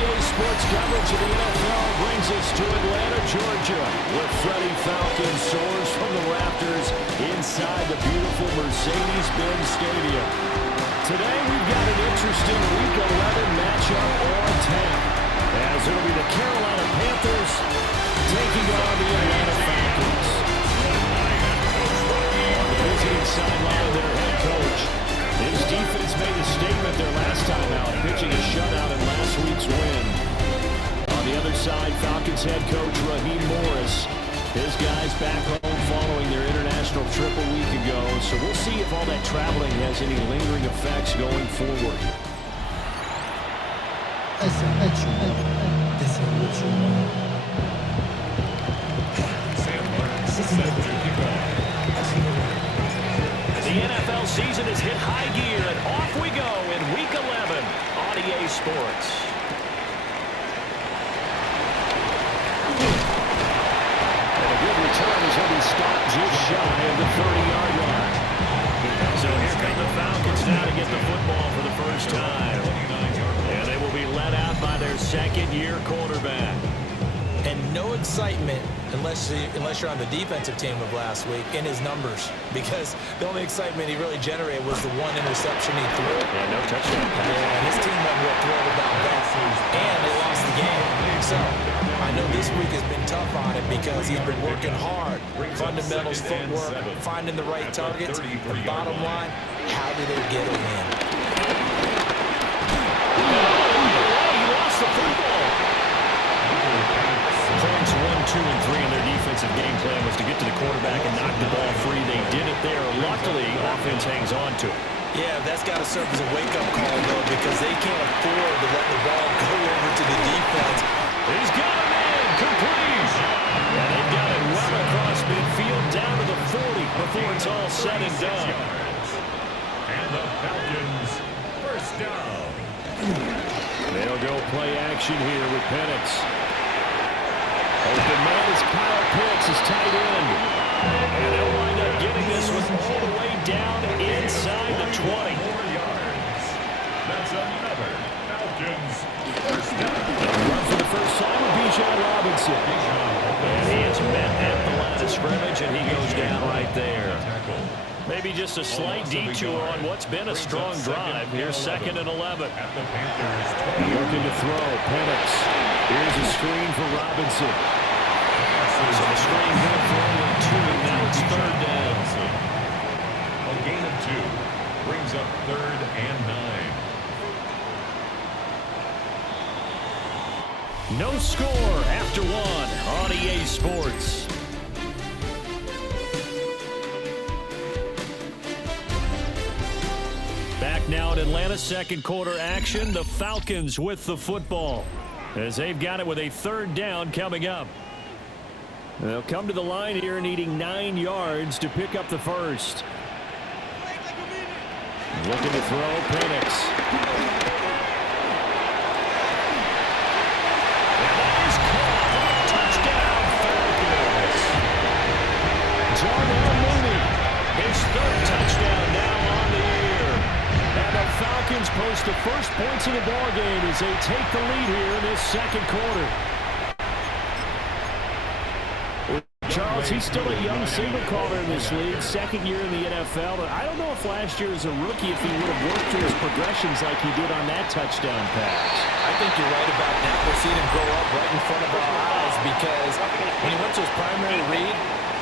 RDA Sports coverage of the NFL brings us to Atlanta, Georgia, where Freddie Falcon soars from the rafters inside the beautiful Mercedes-Benz Stadium. Today we've got an interesting Week 11 matchup on tap, as it'll be the Carolina Panthers taking on the Atlanta Falcons. On the visiting sideline, their head coach. His defense made a statement their last time out, pitching a shutout in last week's win. On the other side, Falcons head coach Raheem Morris. His guys back home following their international trip a week ago. So we'll see if all that traveling has any lingering effects going forward. The NFL season has hit high gear, and off we go in Week 11 on EA Sports. And a good return is going to be stopped just shy of the 30-yard line. So here come the Falcons now to get the football for the first time. And they will be led out by their second-year quarterback. And no excitement unless you're on the defensive team of last week in his numbers, because the only excitement he really generated was the one interception he threw. Yeah, no touchdown pass. Yeah, and his team wasn't real thrilled about that, and they lost the game. So I know this week has been tough on him because he's been working hard. Fundamentals, footwork, finding the right targets. The bottom line, how do they get a win? He lost the football. Points 1, 2, and 3 in their defensive game plan was to get to the quarterback and knock the ball free. They did it there. Luckily, offense hangs on to it. Yeah, that's got to serve as a wake-up call, though, because they can't afford to let the ball go over to the defense. He's got him in. Complete. And they've got it well across midfield down to the 40 before it's all said and done. And the Falcons first down. They'll go play action here with Penix. Open man is Kyle Pitts, his tight end. And they'll wind up getting this one all the way down inside the 20. 4 yards. That's another Falcons first down. Run for the first time with Bijan Robinson. And he is met at the line of scrimmage, and he goes down right there. Maybe just a slight detour on what's been a strong drive. Here's 2nd and 11. Looking to throw, Penix. Here's a screen for Robinson. So the screen good for only 2, and now it's 3rd down. A gain of 2 brings up 3rd and 9. No score after 1 on EA Sports. Back now at Atlanta, second quarter action. The Falcons with the football, as they've got it with a 3rd down coming up. They'll come to the line here needing 9 yards to pick up the first. Looking to throw, Penix. And that is caught. Touchdown, Falcons. Darnell Mooney, his 3rd touchdown now on the year. And the Falcons post the first points of the ballgame as they take the lead here in this second quarter. Charles, he's still a young signal caller in this league, 2nd year in the NFL. But I don't know if last year as a rookie, if he would have worked through his progressions like he did on that touchdown pass. I think you're right about that. We're seeing him grow up right in front of our eyes, because when he went to his primary read,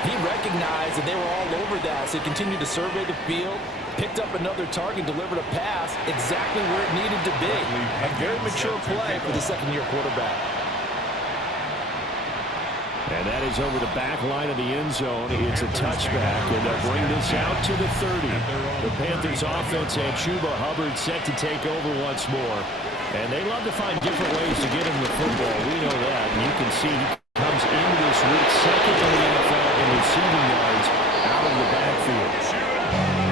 he recognized that they were all over that. So he continued to survey the field, picked up another target, delivered a pass exactly where it needed to be. A very mature play for the 2nd-year quarterback. And that is over the back line of the end zone. It's a touchback, and they'll bring this out to the 30. The Panthers offense and Chuba Hubbard set to take over once more. And they love to find different ways to get him the football. We know that. And you can see he comes into this week 2nd in the NFL in receiving yards out of the backfield.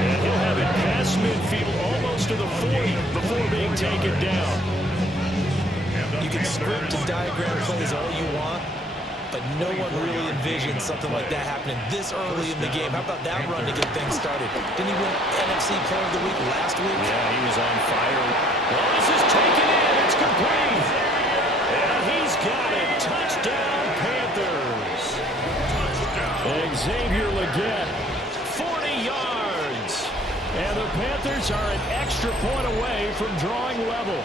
And he'll have it past midfield almost to the 40 before being taken down. You can script and diagram plays all you want, but no one really envisioned something like that happening this early in the game. How about that run to get things started? Didn't he win NFC Player of the Week last week? Yeah, he was on fire. Well, this is taken in. It's complete. He's got it. Touchdown, Panthers. Xavier Legette, 40 yards. And the Panthers are an extra point away from drawing level.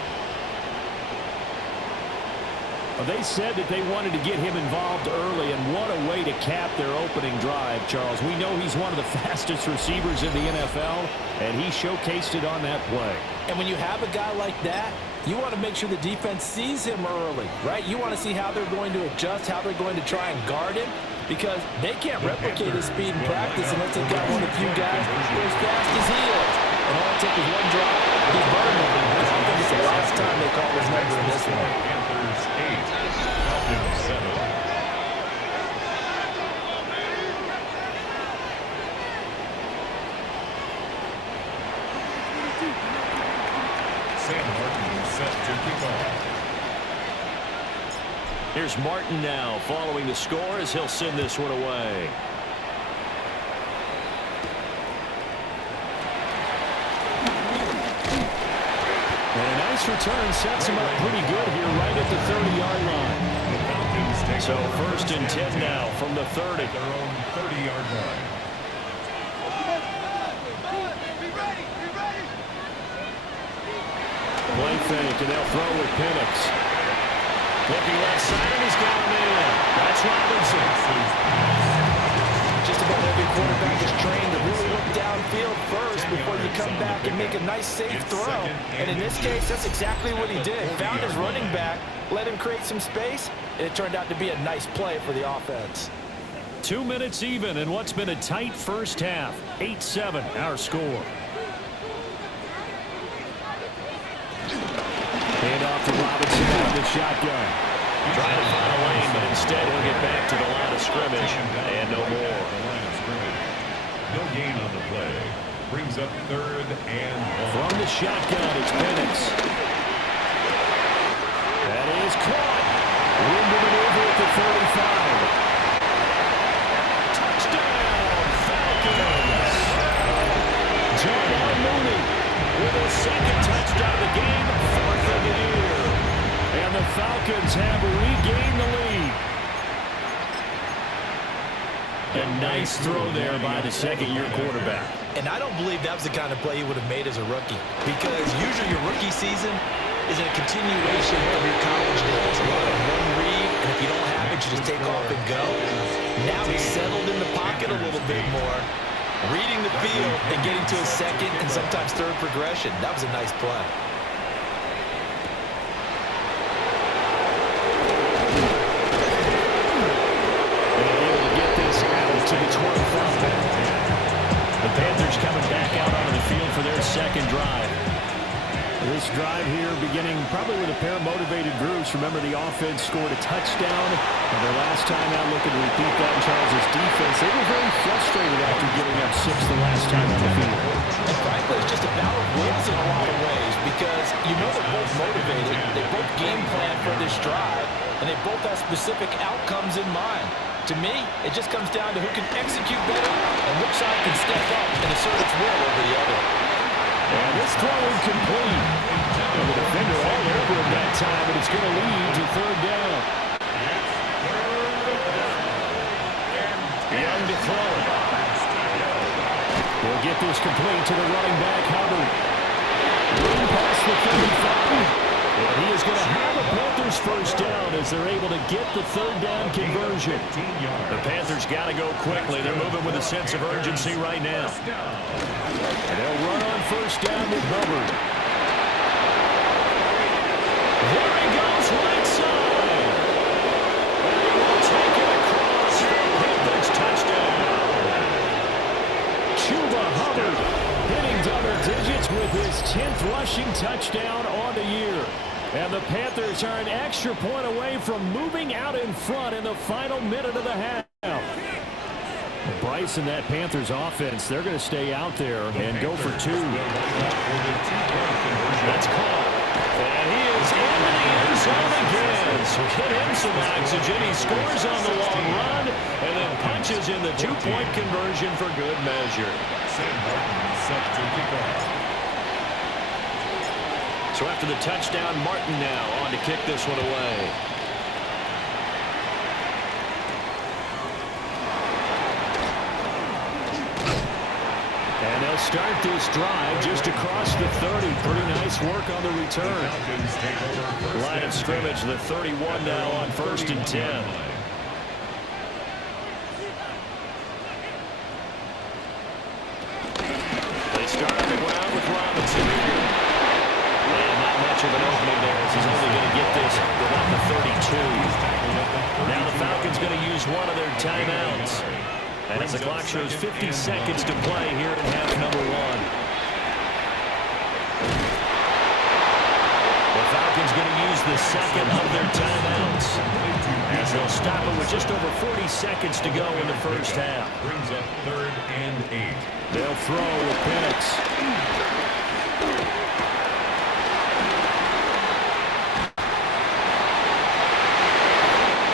They said that they wanted to get him involved early, and what a way to cap their opening drive, Charles. We know he's one of the fastest receivers in the NFL, and he showcased it on that play. And when you have a guy like that, you want to make sure the defense sees him early, right? You want to see how they're going to adjust, how they're going to try and guard him, because they can't replicate his speed in practice unless they've got one of the few guys who are as fast as he is. And all it took was one drop. He's burned him. I don't think it's the last time they call his number in this one. Panthers 8, Falcons 7. Sam Martin set to kick off. Here's Martin now following the score as he'll send this one away. And a nice return sets him up pretty good here right at the 30-yard line. So 1st and 10 now from the 30. Their own 30-yard line. Play fake, and they'll throw with Penix. Looking left side, and he's got him in. That's Robinson. Just about every quarterback is trained to really look downfield first before you come back and make a nice, safe throw. And in this case, that's exactly what he did. Found his running back, let him create some space, and it turned out to be a nice play for the offense. 2 minutes even in what's been a tight first half. 8-7, our score. Hand off to Robinson out of the shotgun. Trying to find a lane, but instead he'll get back to the line of scrimmage and no more. No gain on the play. Brings up 3rd and 1. From the shotgun, it's Penix. That is caught. Room to maneuver at the 35. Touchdown, Falcons. John R. Mooney with his 2nd touchdown of the game, 4th of the year. And the Falcons have regained the lead. A nice throw there by the 2nd-year quarterback. And I don't believe that was the kind of play he would have made as a rookie, because usually your rookie season is a continuation of your college days. A lot of one read, and if you don't have it, you just take off and go. Now he's settled in the pocket a little bit more, reading the field and getting to his 2nd and sometimes 3rd progression. That was a nice play. To the 25. The Panthers coming back out onto the field for their 2nd drive. This drive here beginning probably with a pair of motivated groups. Remember, the offense scored a touchdown. And their last time out, looking to repeat that in Charles' defense. They were very frustrated after giving up 6 the last time on the field. And frankly, it's just a battle of wills in a lot of ways, because you know they're both motivated. They both game plan for this drive, and they both have specific outcomes in mind. To me, it just comes down to who can execute better and which side can step up and assert its will over the other. And this throw incomplete. And the defender all over him that time, but it's going to lead to 3rd down. Young to throw it. He'll get this complete to the running back, Hubbard. Run past the 35. And he is going to have a Panthers 1st down as they're able to get the 3rd down conversion. The Panthers got to go quickly. They're moving with a sense of urgency right now. And they'll run on 1st down with Hubbard. There he goes, right side. And he will take it across for a Panthers touchdown. Chuba Hubbard hitting double digits with his 10th rushing touchdown on the year. And the Panthers are an extra point away from moving out in front in the final minute of the half. Bryce and that Panthers offense, they're going to stay out there and go for 2. That's caught. And he is into the end zone again. So get him some oxygen. He scores on the long run and then punches in the 2-point conversion for good measure. Sam Martin set to kick off. So after the touchdown, Martin now on to kick this one away. start this drive just across the 30. Pretty nice work on the return. Line of scrimmage, the 31 now on 1st and 10. They start on the ground with Robinson. And not much of an opening there as he's only going to get this without the 32. Now the Falcons going to use one of their timeouts. And as the clock shows 50 seconds to play here in half number 1. The Falcons going to use the second of their timeouts as they'll stop it with just over 40 seconds to go in the first half. Brings up 3rd and 8. They'll throw with Penix.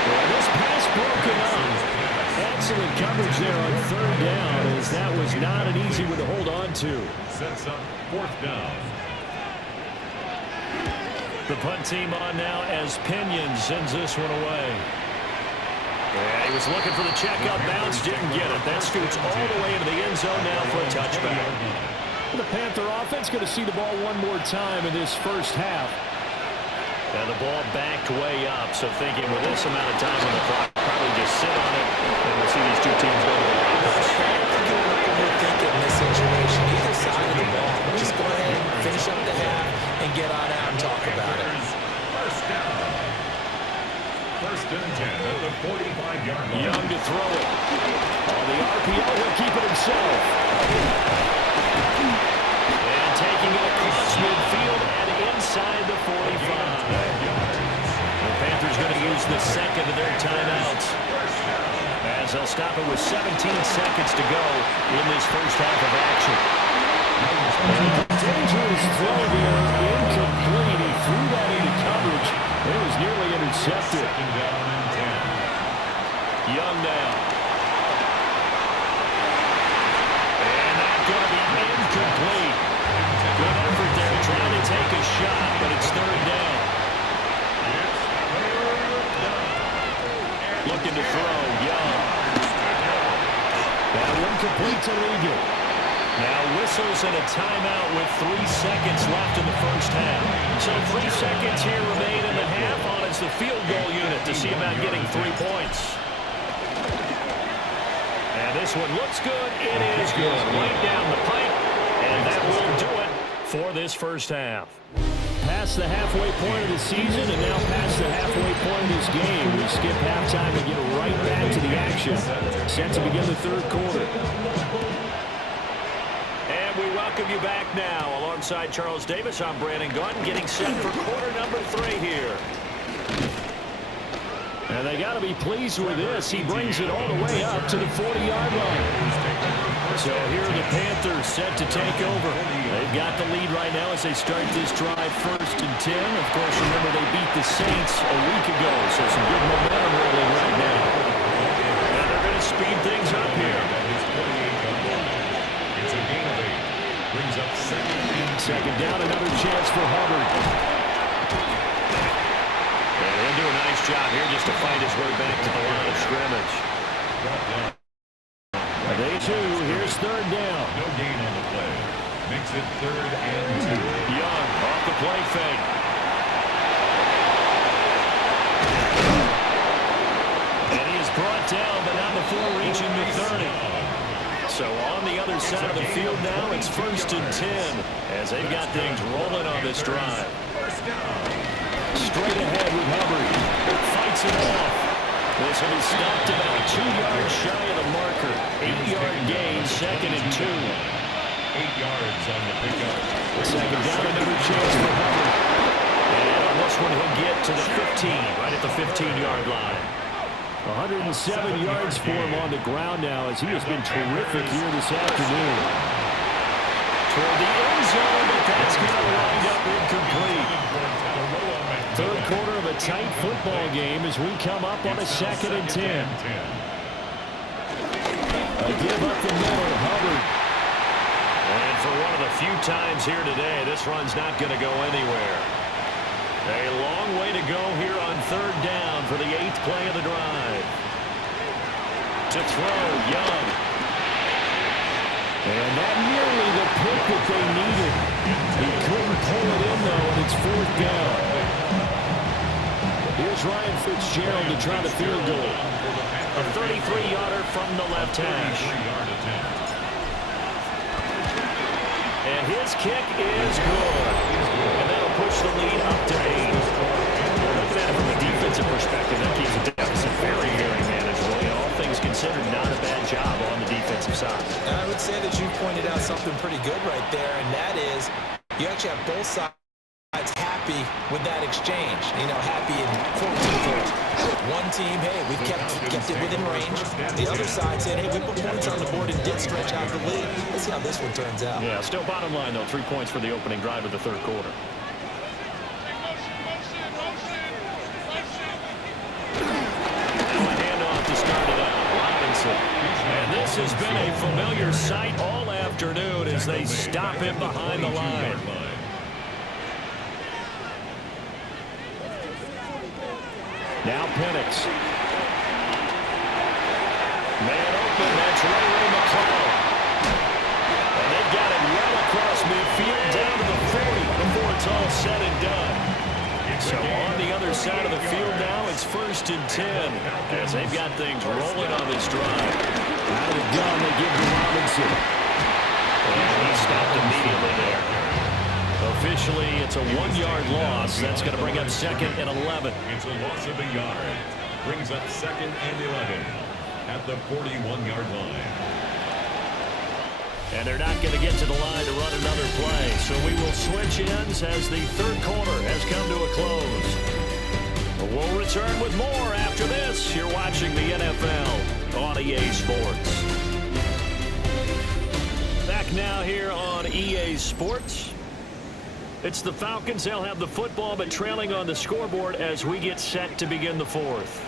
Well, this pass broken up. Excellent coverage there on 3rd down as that was not an easy one to hold on to. Sets up 4th down. The punt team on now as Pinion sends this one away. Yeah, he was looking for the checkup bounce, didn't get it. That scoots all the way into the end zone now for a touchback. The Panther offense going to see the ball one more time in this first half. And the ball backed way up, so thinking with this amount of time on the clock, probably just sit on it, and we'll see these two teams go to the lockers. Overthinking this situation. Either side of the ball. Just go ahead, finish up the half, and get on out and talk about it. First down. 1st and 10 at the 45-yard line. Young to throw it. On the RPO, he'll keep it himself. And taking it across midfield and inside the 45. The Panthers going to use the second of their timeouts as they'll stop it with 17 seconds to go in this first half of action. Dangerous throw there, incomplete. He threw that into coverage. It was nearly intercepted. 2nd down and 10. Young now. And that's going to be incomplete. Good effort there trying to take a shot, but it's 3rd down. Looking to throw, Young. That one complete to Regan. Now whistles and a timeout with 3 seconds left in the first half. So 3 seconds here remain in the half on as the field goal unit to see about getting 3 points. And this one looks good. It is good. Right down the pipe. And that will do it for this first half. Past the halfway point of the season and now past the halfway point of this game. We skip halftime and get right back to the action. Set to begin the 3rd quarter. And we welcome you back now. Alongside Charles Davis, I'm Brandon Gunn, getting set for quarter number 3 here. And they got to be pleased with this. He brings it all the way up to the 40-yard line. So here are the Panthers set to take over. They've got the lead right now as they start this drive 1st and 10. Of course, remember they beat the Saints a week ago, so some good momentum rolling right now. And they're going to speed things up here. It's a gain of 8. Brings up 2nd down, another chance for Hubbard. And he'll do a nice job here just to fight his way back to the line of scrimmage. They too, here's 3rd down. No gain on the play. Makes it 3rd and 2. Young off the play fake. And he is brought down, but not before reaching the 30. So on the other side of the field now, it's 1st and 10 as they've got things rolling on this drive. Straight ahead with Hubbard. Fights it off. This will be stopped about 2 yards shy of the marker. 8-yard gain, 2nd and 2. 8 yards on the pickup. 2nd down, another chance for Hubbard. And on this one, he'll get to the 15, right at the 15-yard line. 107 yards for him on the ground now as he has been terrific here this afternoon. Toward the end zone, but that's going to wind up incomplete. 3rd quarter of a tight football game as we come up on a 2nd and 10. A give up the middle, Hubbard. And for one of the few times here today, this run's not going to go anywhere. A long way to go here on 3rd down for the 8th play of the drive. To throw, Young. And that nearly the pick that they needed. He couldn't pull it in, though, and it's 4th down. Here's Ryan Fitzgerald to try the field goal. A 33-yarder from the left hash. And his kick is good. And that'll push the lead up to 8. Looking at it from a defensive perspective, that keeps the deficit very, very manageable. You know, all things considered, not a bad job on the defensive side. I would say that you pointed out something pretty good right there, and that is you actually have both sides happy with that exchange. You know, happy in quote unquote. One team, hey, we've kept it within range. The other side said, hey, we put points on the board and did stretch out the lead. Let's see how this one turns out. Yeah, still bottom line, though, 3 points for the opening drive of the 3rd quarter. And this has been a familiar sight all afternoon as they stop him behind the line. Now Penix. Man open, that's Ray McClellan. And they've got him well across midfield down to the 40 before it's all said and done. So on the other side of the field now, it's 1st and 10 as they've got things rolling on this drive. Out of the gun, they give to Robinson. And he stopped immediately there. Officially, it's a 1-yard loss. That's going to bring up 2nd and 11. It's a loss of a yard. Brings up 2nd and 11 at the 41-yard line. And they're not going to get to the line to run another play. So we will switch ends as the 3rd quarter has come to a close. We'll return with more after this. You're watching the NFL on EA Sports. Back now here on EA Sports. It's the Falcons. They'll have the football, but trailing on the scoreboard as we get set to begin the 4th.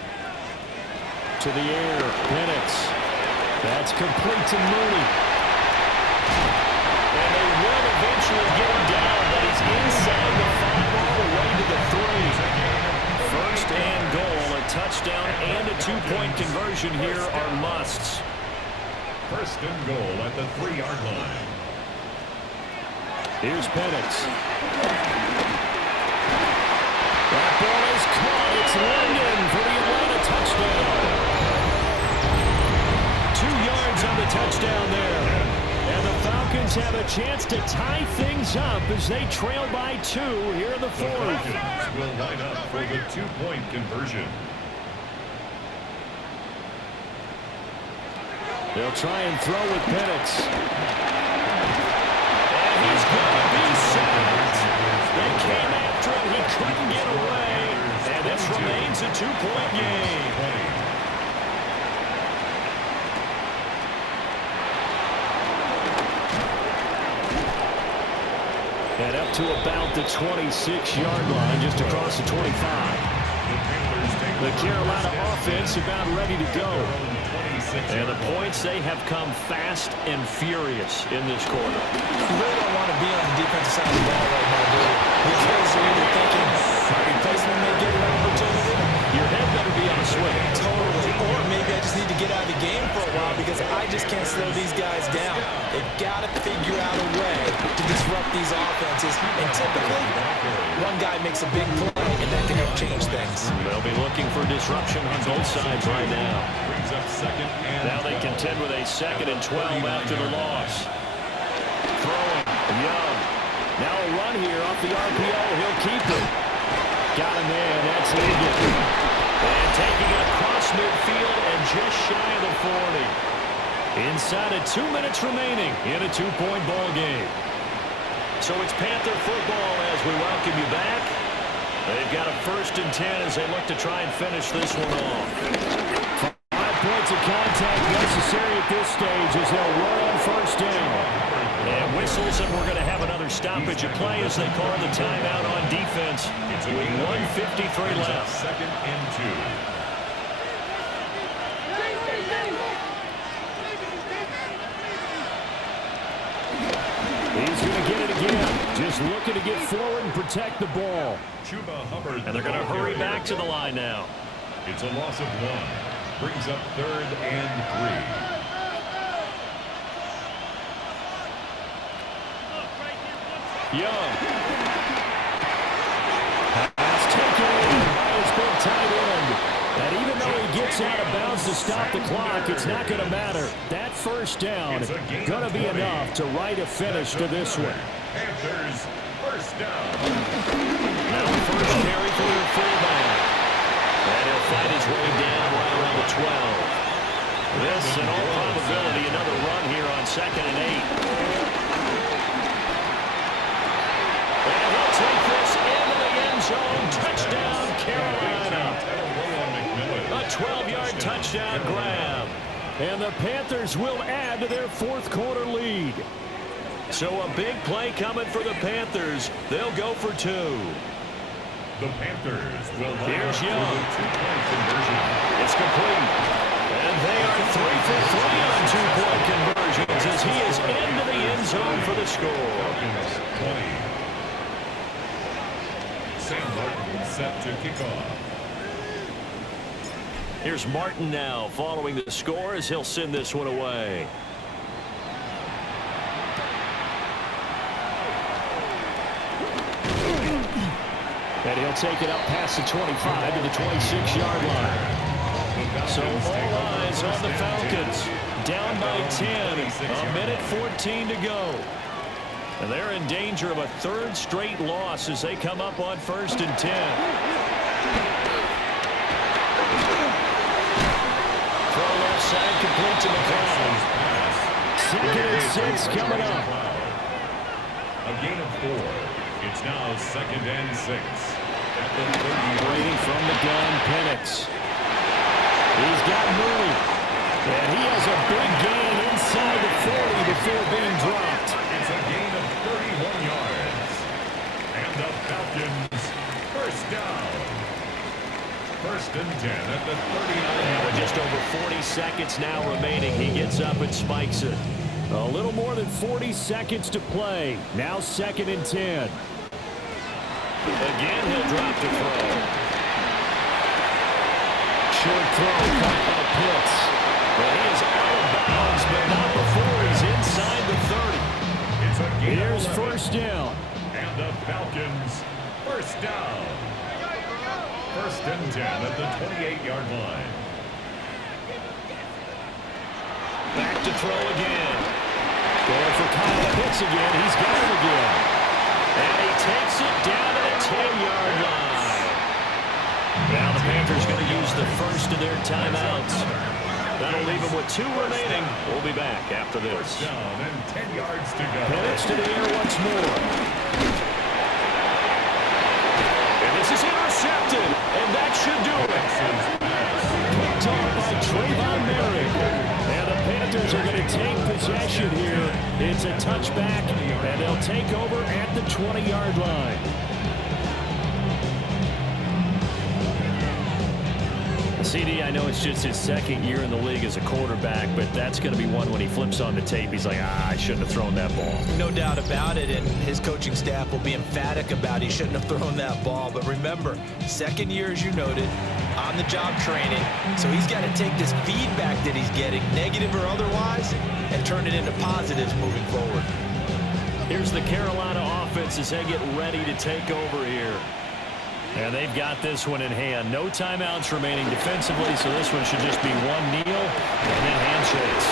To the air, Penix. That's complete to Mooney. And they will eventually get him down, but he's inside the 5 all the way to the 3. 1st and goal, a touchdown and a 2-point conversion here are musts. 1st and goal at the 3-yard line. Here's Penix. That ball is caught. It's Linden for the Atlanta touchdown. 2 yards on the touchdown there. And the Falcons have a chance to tie things up as they trail by 2 here in the 4th. The Falcons will line up for the 2-point conversion. They'll try and throw with Penix. And he's going to be sacked. They came after him. He couldn't get away. And this remains a 2-point game. And up to about the 26-yard line, just across the 25. The Carolina offense about ready to go. And the points, they have come fast and furious in this quarter. You really don't want to be on the defensive side of the ball right now, dude. Because you're either thinking, my replacement may get an opportunity. Your head better be on a swing. Totally. Or maybe I just need to get out of the game for a while because I just can't slow these guys down. They've got to figure out a way to disrupt these offenses. And typically, one guy makes a big play, and that can help change things. They'll be looking for disruption on both sides right now. Brings up 2nd and Now they contend with a 2nd and 12 after the loss. Throwing, Young. Now a run here off the RPO. He'll keep it. Got him there. That's Linden. And taking it across midfield and just shy of the 40. Inside of 2 minutes remaining in a 2-point ball game. So it's Panther football as we welcome you back. They've got a 1st and 10 as they look to try and finish this one off. 5 points of contact necessary at this stage as they'll run on 1st down. And whistles, and we're going to have another stoppage of play as they call the timeout on defense with 1:53 left. 2nd and 2. He's going to get it again. Just looking to get forward and protect the ball. And they're going to hurry back to the line now. It's a loss of 1. Brings up 3rd and 3. Young. Pass taken by his big tight end. And even though he gets out of bounds to stop the clock, it's not going to matter. That first down going to be enough to write a finish to this one. Panthers, first down. Now first carry for their fullback. And he'll fight his way down right around the 12. This, in all probability, another run here on 2nd and 8. And he'll take this into the end zone. Touchdown, Carolina. A 12-yard touchdown grab. And the Panthers will add to their fourth quarter lead. So a big play coming for the Panthers. They'll go for 2. The Panthers will Here's Young. two-point conversion. It's complete. And they are 3 for 3 on two-point conversions as he is into the end zone for the score. Falcons 20. Sam Martin set to kick off. Here's Martin now following the score as he'll send this one away. And he'll take it up past the 25 to the 26-yard line. So all eyes on the Falcons. Down by 10. A minute 14 to go. And they're in danger of a third straight loss as they come up on 1st and 10. Throw left side complete to McCown. 2nd and 6 coming up. A gain of 4. It's now 2nd and 6. At the 30. Brady from the gun, Penix. He's got Mooney. And he has a big gain inside the 40 before being dropped. It's a gain of 31 yards. And the Falcons, first down. 1st and 10 at the 39. And with just over 40 seconds now remaining, he gets up and spikes it. A little more than 40 seconds to play. Now 2nd and 10. Again, he'll drop to throw. Short throw caught by Pitts. But he is out of bounds, but not before he's inside the 30. It's a gain Here's of 11. first down. And the Falcons, first down. 1st and 10 at the 28-yard line. Back to throw again. Going for Kyle Pitts again. He's got it again. And he takes it down to the 10-yard line. Now the Panthers going to use the first of their timeouts. That'll leave them with 2 remaining. We'll be back after this. Down and 10 yards to go. Penix to the air once more. And this is intercepted. And that should do it. Picked off by Trayvon Merrick. And the Panthers are going to take possession here. It's a touchback, and they'll take over at the 20-yard line. CD, I know it's just his 2nd year in the league as a quarterback, but that's going to be one when he flips on the tape. He's like, I shouldn't have thrown that ball. No doubt about it, and his coaching staff will be emphatic about he shouldn't have thrown that ball. But remember, 2nd year, as you noted, on-the-job training. So he's got to take this feedback that he's getting, negative or otherwise, and turn it into positives moving forward. Here's the Carolina offense as they get ready to take over here. And they've got this one in hand. No timeouts remaining defensively, so this one should just be one kneel and then handshakes.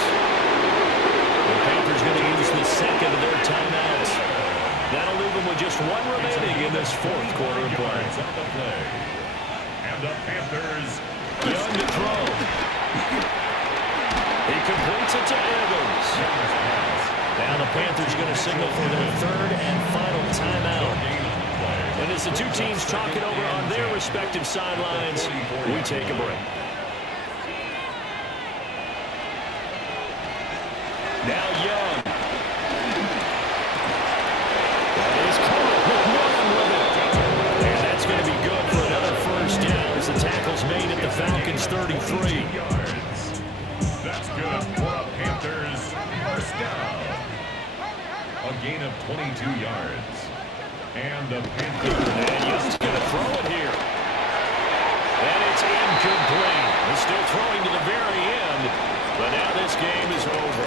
The Panthers going to use the 2nd of their timeouts. That'll leave them with just 1 remaining in this 4th quarter of play. And the Panthers, Young to throw. He completes it to Evans. Now the Panthers going to signal for their 3rd and final timeout. And as the 2 teams talk it over on their respective sidelines, we take a break. Now Young. That is caught. McMillan with it. And that's going to be good for another first down as the tackle's made at the Falcons 33. that's good for the Panthers. First down. A gain of 22 yards. And the Panthers. And Young's going to throw it here. And it's incomplete. He's still throwing to the very end. But now this game is over.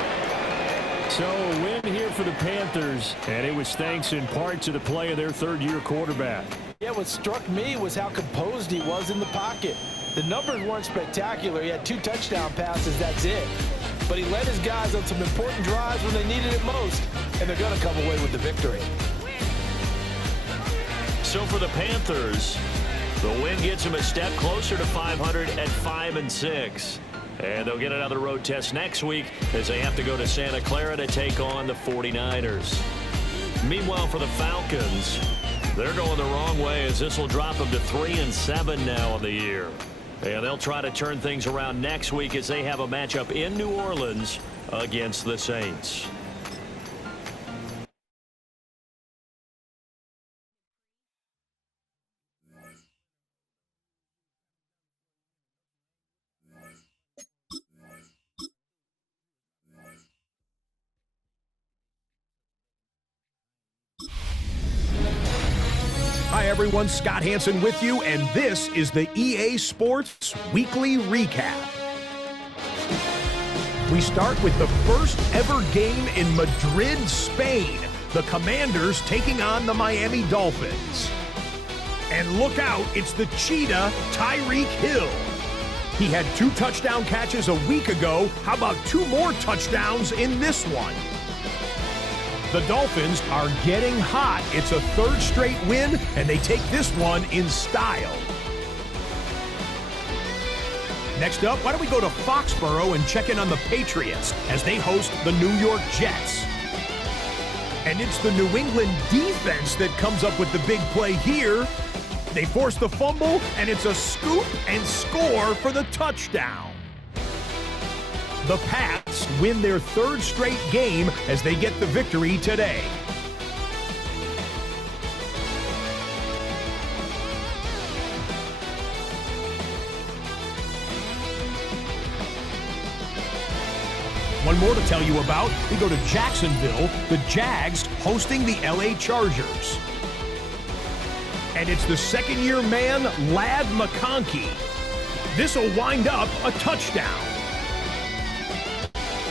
So a win here for the Panthers, and it was thanks in part to the play of their third-year quarterback. Yeah, what struck me was how composed he was in the pocket. The numbers weren't spectacular. He had 2 touchdown passes, that's it. But he led his guys on some important drives when they needed it most, and they're going to come away with the victory. So for the Panthers, the win gets them a step closer to 500 at 5-6. And they'll get another road test next week as they have to go to Santa Clara to take on the 49ers. Meanwhile, for the Falcons, they're going the wrong way as this will drop them to 3-7 now on the year. And they'll try to turn things around next week as they have a matchup in New Orleans against the Saints. Hi everyone, Scott Hansen with you, and this is the EA Sports Weekly Recap. We start with the first ever game in Madrid, Spain. The Commanders taking on the Miami Dolphins. And look out, it's the cheetah, Tyreek Hill. He had 2 touchdown catches a week ago. How about 2 more touchdowns in this one? The Dolphins are getting hot. It's a 3rd straight win, and they take this one in style. Next up, why don't we go to Foxborough and check in on the Patriots as they host the New York Jets. And it's the New England defense that comes up with the big play here. They force the fumble, and it's a scoop and score for the touchdown. The Pats win their 3rd straight game as they get the victory today. One more to tell you about. We go to Jacksonville, the Jags hosting the LA Chargers. And it's the 2nd-year man, Ladd McConkey. This will wind up a touchdown.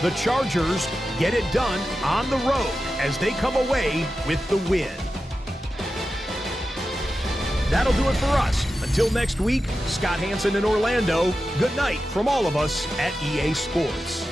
The Chargers get it done on the road as they come away with the win. That'll do it for us. Until next week, Scott Hansen in Orlando, good night from all of us at EA Sports.